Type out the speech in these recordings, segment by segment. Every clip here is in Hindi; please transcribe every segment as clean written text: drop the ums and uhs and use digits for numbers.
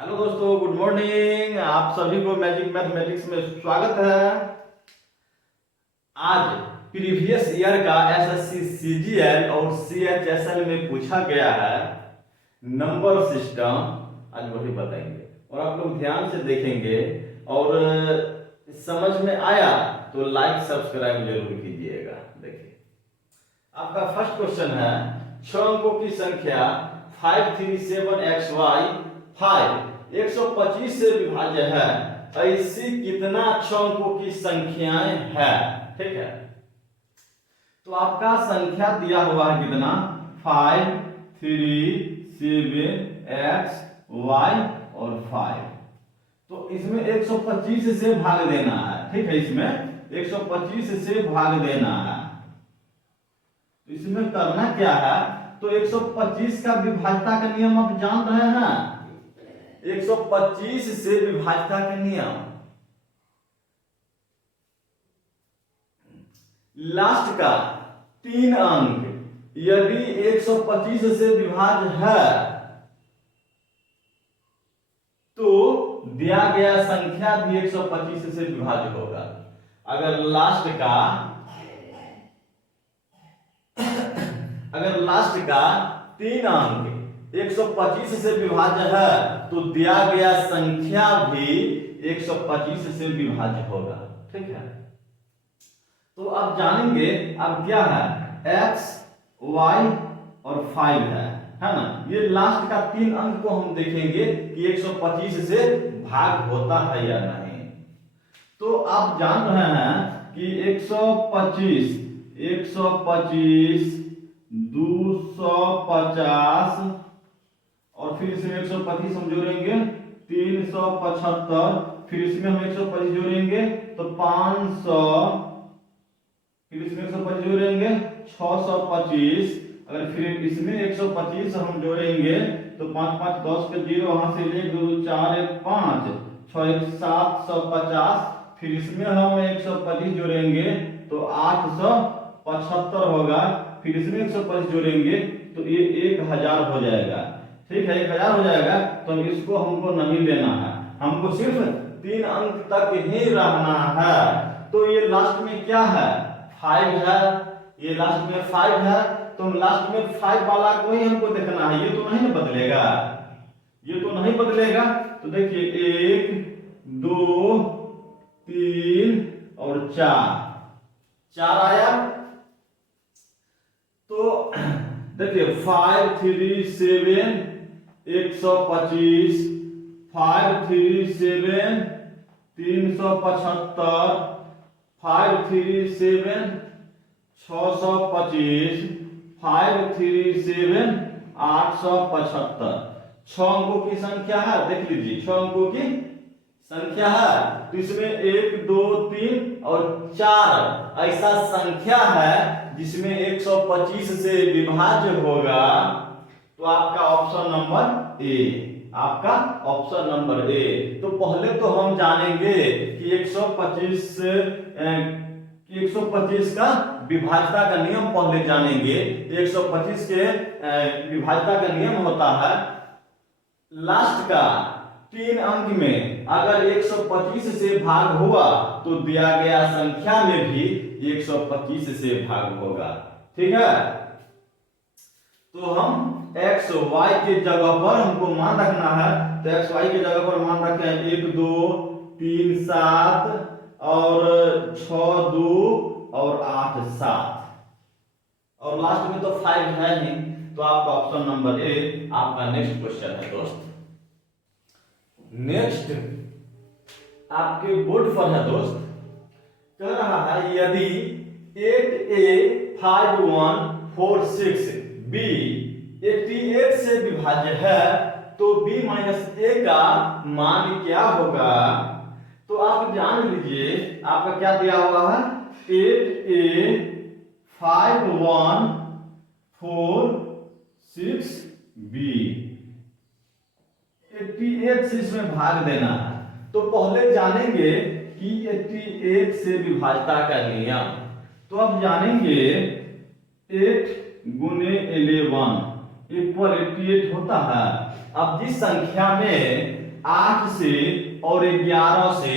हेलो दोस्तों, गुड मॉर्निंग। आप सभी को मैजिक मैथमेटिक्स में स्वागत है। आज प्रीवियस ईयर का एसएससी सीजीएल और सीएचएसएल में पूछा गया है नंबर सिस्टम। आज वही बताएंगे और आप लोग ध्यान से देखेंगे और समझ में आया तो लाइक सब्सक्राइब जरूर कीजिएगा। देखिए, आपका फर्स्ट क्वेश्चन है, 6 अंकों की संख्या 537xy 125 से विभाज्य है, ऐसी कितना 6 अंकों की संख्याएं है। ठीक है, तो आपका संख्या दिया हुआ है कितना, 5 3 7 x y और 5। तो इसमें 125 से भाग देना है। ठीक है, इसमें 125 से भाग देना है। इसमें करना क्या है, तो 125 का विभाज्यता का नियम आप जान रहे हैं। 125 से विभाज्यता का नियम, लास्ट का 3 अंक यदि 125 से विभाज्य है तो दिया गया संख्या भी 125 से विभाज्य होगा। अगर लास्ट का 3 अंक 125 से विभाज्य है तो दिया गया संख्या भी 125 से विभाज्य होगा। ठीक है, तो आप जानेंगे अब क्या है, x y और 5 है ना। ये लास्ट का 3 अंक को हम देखेंगे कि 125 से भाग होता है या नहीं। तो आप जान रहे हैं कि 125 250 और फिर इसमें 125 हम जोड़ेंगे 375, फिर इसमें हम 125 जोड़ेंगे तो 500, फिर इसमें 125 जोड़ेंगे 625, अगर फिर इसमें 125 हम जोड़ेंगे तो 5 5 10 के 0, वहां से 1 2 4 1 5 6 1 750, फिर इसमें हम 125 जोड़ेंगे तो 875 होगा, फिर इसमें 125 जोड़ेंगे तो ये 1000 हो जाएगा। ठीक है, 1000 हो जाएगा। तो इसको हमको नहीं लेना है, हमको सिर्फ 3 अंक तक ही रहना है। तो ये लास्ट में क्या है, 5 है। ये लास्ट में 5 है, तो लास्ट में 5 वाला को ही हमको देखना है। ये तो नहीं ना बदलेगा, ये तो नहीं बदलेगा। तो देखिए 1 2 3 और 4 आया। तो देखिए 5 3 7 125, 5 3 7 375, 5 3 7 625, 5 3 7 875। 6 अंकों की संख्या है, देख लीजिए 6 अंकों की संख्या है। तो इसमें 1 2 3 और 4 ऐसा संख्या है जिसमें 125 से विभाज्य होगा। तो आपका ऑप्शन नंबर ए, आपका ऑप्शन नंबर ए। तो पहले तो हम जानेंगे कि 125 का विभाज्यता का नियम पहले जानेंगे। 125 के विभाज्यता का नियम होता है, लास्ट का 3 अंक में अगर 125 से भाग हुआ तो दिया गया संख्या में भी 125 से भाग होगा। ठीक है, तो हम x y के जगह पर हमको मान रखना है। तो x y के जगह पर मान रखे हैं 1 2 3 7 और 6 2 और 8 7, और लास्ट में तो 5 है ही। तो आपका ऑप्शन नंबर ए आपका नेक्स्ट क्वेश्चन है दोस्त। नेक्स्ट आपके बोर्ड पर है दोस्त, कह रहा है यदि 8a5146 b 88 से विभाज्य है तो b - a का मान क्या होगा। तो आप जान लीजिए, आपका क्या दिया हुआ है, 8a5146 b, 88 से इसमें भाग देना है। तो पहले जानेंगे कि 88 से विभाज्यता का नियम। तो अब जानेंगे 8 गुने 11 इक्वल 88 होता है। अब जिस संख्या में 8 से और 11 से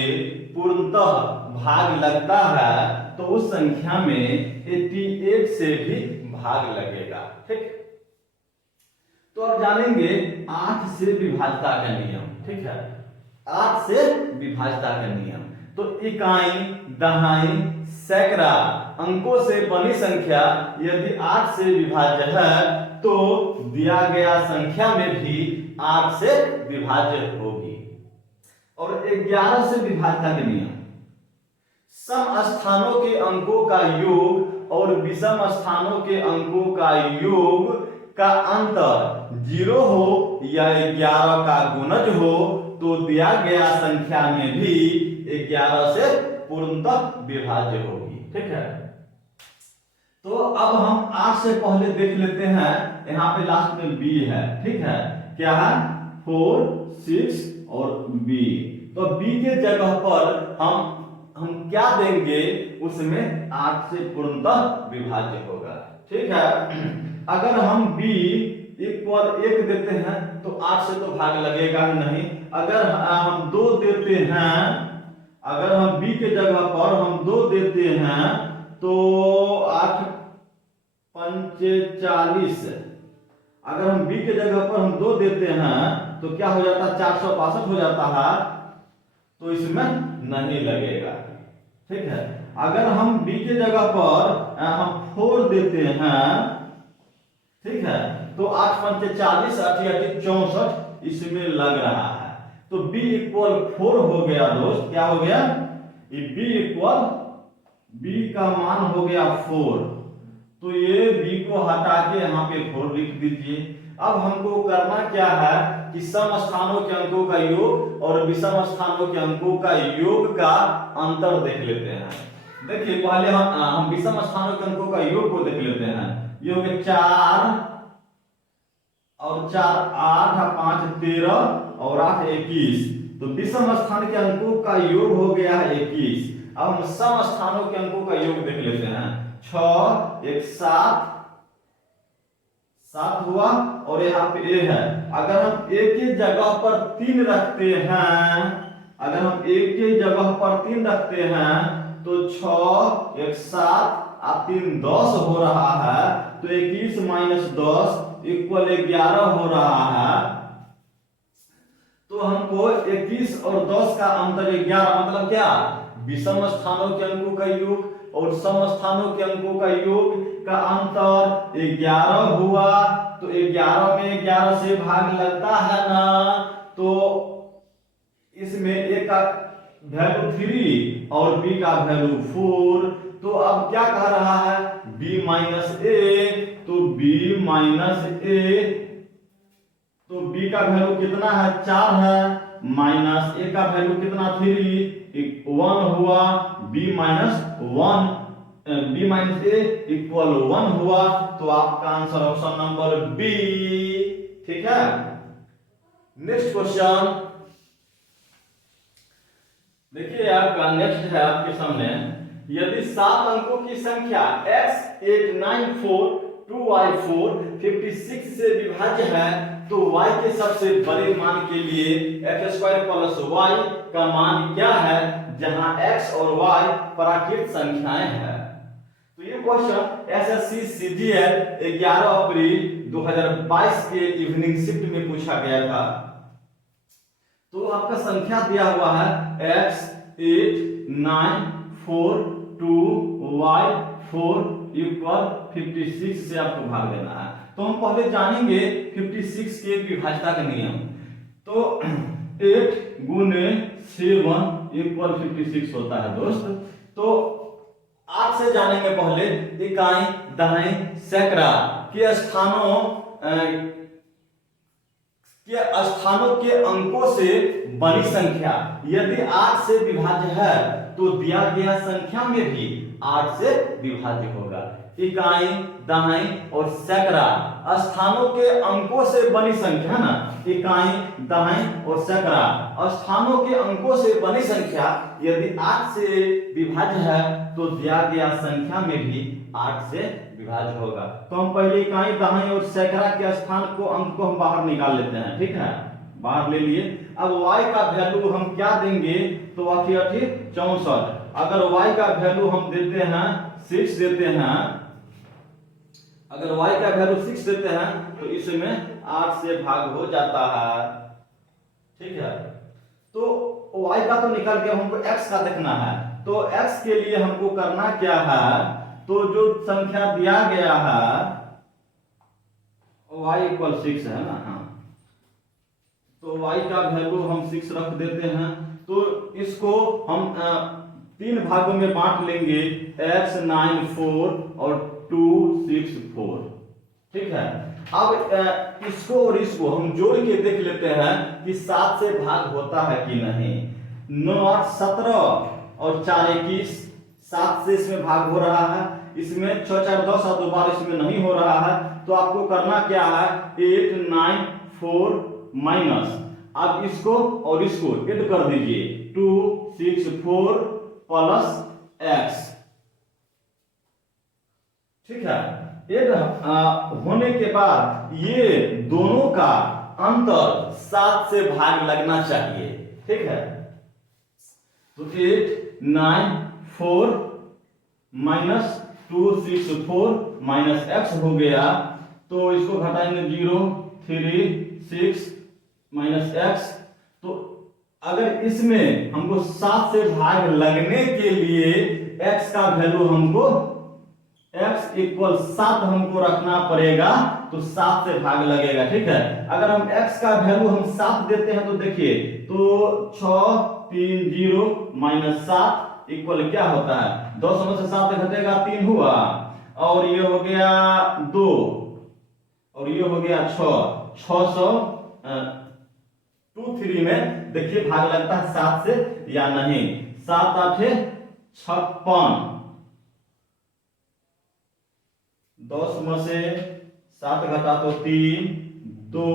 पूर्णतः भाग लगता है तो उस संख्या में 88 से भी भाग लगेगा। ठीक, तो अब जानेंगे 8 से विभाज्यता का नियम। ठीक है, 8 से विभाज्यता का नियम। तो इकाई, दहाई, सैकड़ा अंकों से बनी संख्या यदि 8 से विभाज्य है तो दिया गया संख्या में भी 8 से विभाज्य होगी। और 11 से विभाज्यता के नियम, सम स्थानों के अंकों का योग और विषम स्थानों के अंकों का योग का अंतर 0 हो या 11 का गुणज हो तो दिया गया संख्या में भी 11 से पूर्णतः विभाज्य होगी। ठीक है, तो अब हम 8 से पहले देख लेते हैं, यहाँ पे लास्ट में b है। ठीक है, क्या है, 4, 6 और b। तो b के जगह पर हम क्या देंगे, उसमें 8 से पूर्णतः विभाज्य होगा। ठीक है, अगर हम b इक्वल 1 देते हैं तो 8 से तो भाग लगेगा ही नहीं। अगर हम 2 देते हैं, अगर हम b के जगह पर हम 2 देते हैं तो 8 पंचे 40, अगर हम b के जगह पर हम 2 देते हैं तो क्या हो जाता है, 462 हो जाता है, तो इसमें नहीं लगेगा। ठीक है, अगर हम b के जगह पर हम 4 देते हैं, ठीक है, तो 8 पंचे 40, 8 64 इसमें लग रहा है। तो b इक्वल 4 हो गया दोस्त, क्या हो गया, ये b इक्वल, b का मान हो गया 4, तो ये b को हटा के यहाँ पे 4 लिख दीजिए। अब हमको करना क्या है कि सम स्थानों के अंकों का योग और विषम स्थानों के अंकों का योग का अंतर देख लेते हैं। देखिए पहले हम विषम स्थानों के अंकों का योग को देख लेते हैं। ये हो गया 4 और 4 8, 5 13 और 8 21, तो विषम स्थान के अंकों का योग हो गया है 21। अब हम सम स्थानों के अंकों का योग देख लेते हैं। 6 1 7 हुआ और यहाँ पे a है। अगर हम a के जगह पर 3 रखते हैं, अगर हम a के जगह पर 3 रखते हैं तो 6 1 7 और 3 10 हो रहा है, तो 21 माइनस 10 इक्वल 11 हो रहा है। तो हमको 21 और 10 का अंतर 11, मतलब क्या, विषम स्थानों के अंकों का योग और सम स्थानों के अंकों का योग का अंतर 11 हुआ। तो 11 में 11 से भाग लगता है ना, तो इसमें a का वैल्यू 3 और b का वैल्यू 4, तो अब क्या कह रहा है, b माइनस a, तो b माइनस a, तो b का वैल्यू कितना है, 4 है, माइनस a का वैल्यू कितना, 3, 1 हुआ, b minus 1, b minus a equal 1 हुआ। तो आपका आंसर ऑप्शन नंबर बी। ठीक है, नेक्स्ट क्वेश्चन देखिए, आपका नेक्स्ट है आपके सामने, यदि 7 अंकों की संख्या x 894 2y4 56 से विभाज्य है तो y के सबसे बड़े मान के लिए x² प्लस y का मान क्या है, जहां x और y प्राकृत संख्याएं हैं। तो ये क्वेश्चन एसएससी सीजीएल 11 अप्रैल 2022 के इवनिंग शिफ्ट में पूछा गया था। तो आपका संख्या दिया हुआ है x 8 9 4 2 y 4 इक्वल 56 से आपको भाग देना है। तो हम पहले जानेंगे 56 के विभाज्यता का नियम। तो 8 गुने 7 इक्वल 56 होता है दोस्त। तो 8 से जानेंगे पहले इकाई, दहाई, सैकड़ा के स्थानों के अंकों से बनी संख्या यदि 8 से विभाज्य है तो दिया गया संख्या में भी 8 से विभाज्य होगा। इकाई, दहाई और सैकड़ा स्थानों के अंकों से बनी संख्या ना, इकाई, दहाई और सैकड़ा स्थानों के अंकों से बनी संख्या यदि 8 से विभाज्य है तो दिया गया संख्या में भी 8 से विभाज्य होगा। तो हम पहले इकाई, दहाई और सैकड़ा के स्थान को अंक को हम बाहर निकाल लेते हैं। ठीक है, बाहर ले लिए। अब y का वैल्यू हम क्या देंगे, तो 64। अगर y का वैल्यू हम देते हैं 6 देते हैं, अगर y का वैल्यू 6 देते हैं तो इसमें 8 से भाग हो जाता है। ठीक है, तो y का तो निकल गया, हमको x का देखना है। तो x के लिए हमको करना क्या है, तो जो संख्या दिया गया है y इक्वल 6 है ना, हाँ, तो y का वैल्यू हम 6 रख देते हैं। तो इसको हम 3 भागों में बांट लेंगे, x 9 4 और 2 6 4। ठीक है, अब इसको और इसको हम जोड़ के देख लेते हैं कि 7 से भाग होता है कि नहीं। 9 8 17 और 4 21, 7 से इसमें भाग हो रहा है, इसमें 6 4 10 और 2 बार इसमें नहीं हो रहा है। तो आपको करना क्या है, 8 9 4 माइनस, अब इसको और इसको ऐड कर दीजिए, 2 6 4 प्लस x। ठीक है, ऐड होने के बाद ये दोनों का अंतर 7 से भाग लगना चाहिए। ठीक है, तो 8 9 4 माइनस 2 6 4 माइनस x हो गया। तो इसको घटाएंगे 0 3 6 माइनस x। तो अगर इसमें हमको 7 से भाग लगने के लिए x का वैल्यू हमको x इक्वल 7 हमको रखना पड़ेगा, तो 7 से भाग लगेगा। ठीक है, अगर हम x का वैल्यू हम 7 देते हैं तो देखिए, तो 6 3 0 माइनस 7 इक्वल क्या होता है, 2 में से 7 घटेगा 3 हुआ, और ये हो गया 2 और ये हो गया 6 600 2 3 में देखिए भाग लगता है 7 से या नहीं। 7 8 56, 10 में से 7 घटा तो 3 2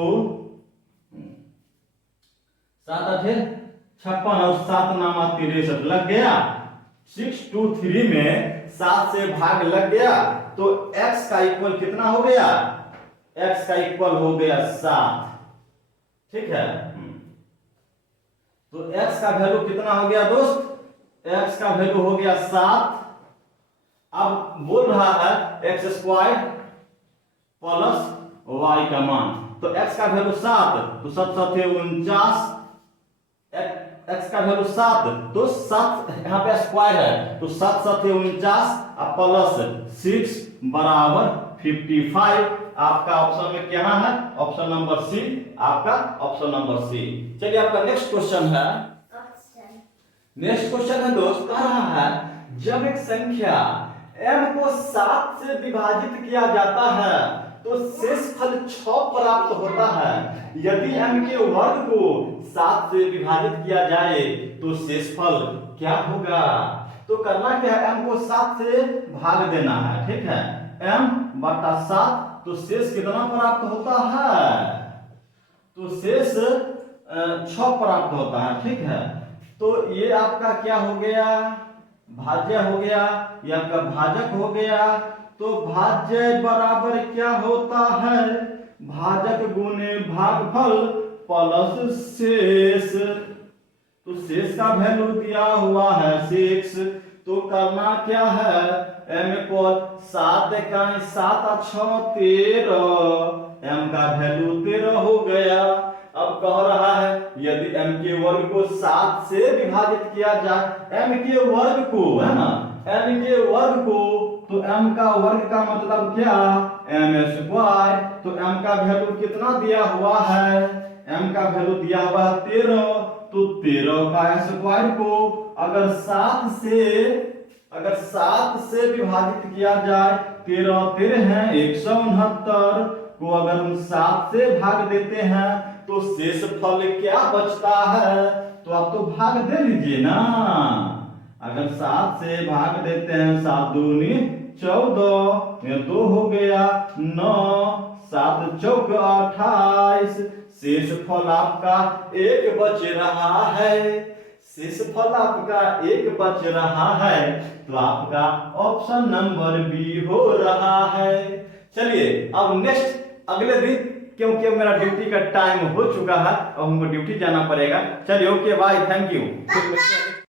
7 8 56 और 7 नामा 63 लग गया। 6 2 3 में 7 से भाग लग गया, तो x का इक्वल कितना हो गया, x का इक्वल हो गया 7। ठीक है, तो x का वैल्यू कितना हो गया दोस्त, x का वैल्यू हो गया 7। अब बोल रहा है x स्क्वायर प्लस y का मान, तो x का वैल्यू 7, तो 7 7 49, x का वैल्यू 7, तो 7 यहाँ पे स्क्वायर है, तो 7 7 49 प्लस 6 बराबर 55। आपका ऑप्शन में क्या है, ऑप्शन नंबर सी, आपका ऑप्शन नंबर सी। चलिए आपका नेक्स्ट क्वेश्चन है, नेक्स्ट क्वेश्चन है दोस्त, कह रहा है जब एक संख्या m को 7 से विभाजित किया जाता है तो शेषफल 6 प्राप्त होता है। यदि m के वर्ग को 7 से विभाजित किया जाए तो शेषफल क्या होगा। तो करना क्या है, m को 7 से भाग देना है। ठीक है, m बटा 7, तो शेष कितना प्राप्त होता है, तो शेष 6 प्राप्त होता है। ठीक है, तो ये आपका क्या हो गया, भाज्य हो गया, ये आपका भाजक हो गया। तो भाज्य बराबर क्या होता है, भाजक गुने भागफल प्लस शेष। तो शेष का वैल्यू दिया हुआ है 6, तो करना क्या है, m इक्वल 7 का 7 6 13, m का वैल्यू 13 हो गया। अब कह रहा है यदि m के वर्ग को 7 से विभाजित किया जाए, m के वर्ग को, है ना, m के वर्ग को, तो m का वर्ग का मतलब क्या, m स्क्वायर। तो m का वैल्यू कितना दिया हुआ है, m का वैल्यू दिया हुआ है 13, तो 13 का स्क्वायर को अगर 7 से विभाजित किया जाए, 13 13 है 169 को अगर हम 7 से भाग देते हैं तो शेषफल क्या बचता है, तो आप तो भाग दे लीजिए ना। अगर 7 से भाग देते हैं, 7 दूनी 14, ये 2 हो गया 9, 7 चौक 28, शेषफल आपका 1 बच रहा है। शेषफल आपका 1 बच रहा है, तो आपका ऑप्शन नंबर बी हो रहा है। चलिए अब नेक्स्ट अगले दिन क्योंकि अब मेरा ड्यूटी का टाइम हो चुका है, अब हमको ड्यूटी जाना पड़ेगा। चलिए ओके बाय, थैंक यू।